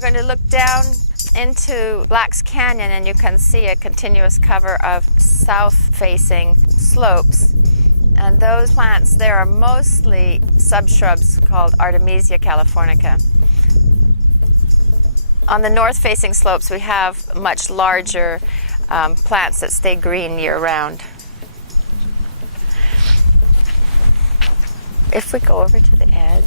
We're going to look down into Black's Canyon and you can see a continuous cover of south-facing slopes. And those plants there are mostly subshrubs called Artemisia californica. On the north-facing slopes we have much larger plants that stay green year-round. If we go over to the edge.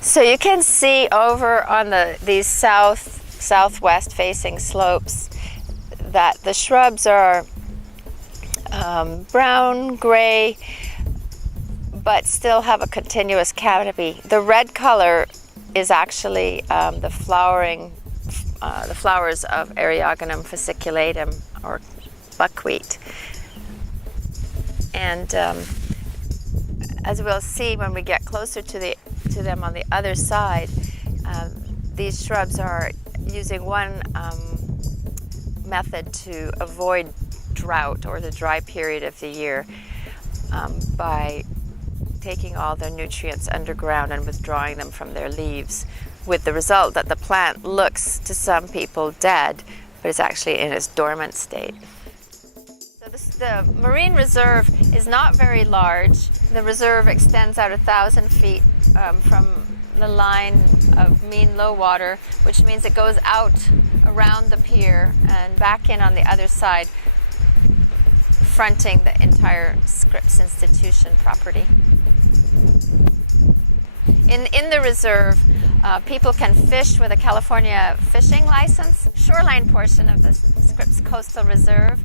So you can see over on these southwest facing slopes that the shrubs are brown, gray, but still have a continuous canopy. The red color is actually the flowers of Eriogonum fasciculatum, or buckwheat. And as we'll see when we get closer to them on the other side, these shrubs are using one method to avoid drought, or the dry period of the year, by taking all their nutrients underground and withdrawing them from their leaves, with the result that the plant looks to some people dead, but it's actually in its dormant state. The marine reserve is not very large. The reserve extends out 1,000 feet from the line of mean low water, which means it goes out around the pier and back in on the other side, fronting the entire Scripps institution property. In the reserve, people can fish with a California fishing license. Shoreline portion of the Scripps Coastal Reserve,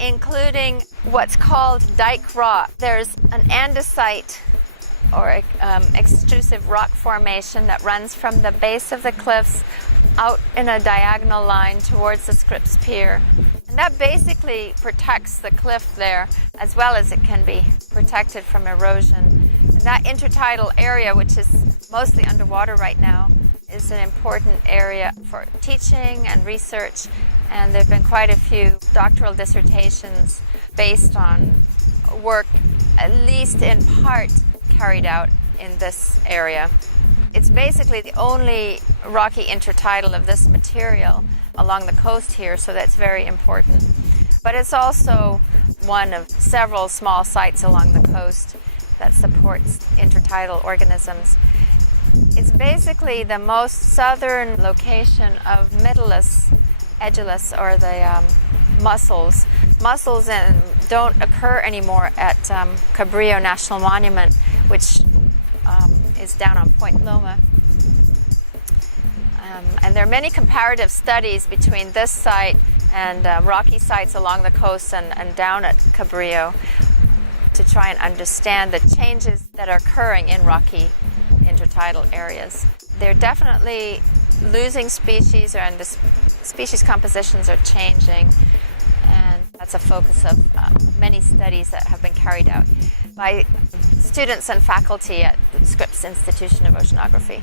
including what's called dike rock. There's an andesite, or extrusive rock formation that runs from the base of the cliffs out in a diagonal line towards the Scripps Pier. And that basically protects the cliff there, as well as it can be protected from erosion. And that intertidal area, which is mostly underwater right now, is an important area for teaching and research, and there have been quite a few doctoral dissertations based on work, at least in part, carried out in this area. It's basically the only rocky intertidal of this material along the coast here, so that's very important. But it's also one of several small sites along the coast that supports intertidal organisms. It's basically the most southern location of Medalists, Edgeless, or the mussels. Mussels don't occur anymore at Cabrillo National Monument, which is down on Point Loma. And there are many comparative studies between this site and rocky sites along the coast and down at Cabrillo to try and understand the changes that are occurring in rocky intertidal areas. They're definitely losing species, and the species compositions are changing, and that's a focus of many studies that have been carried out by students and faculty at the Scripps Institution of Oceanography.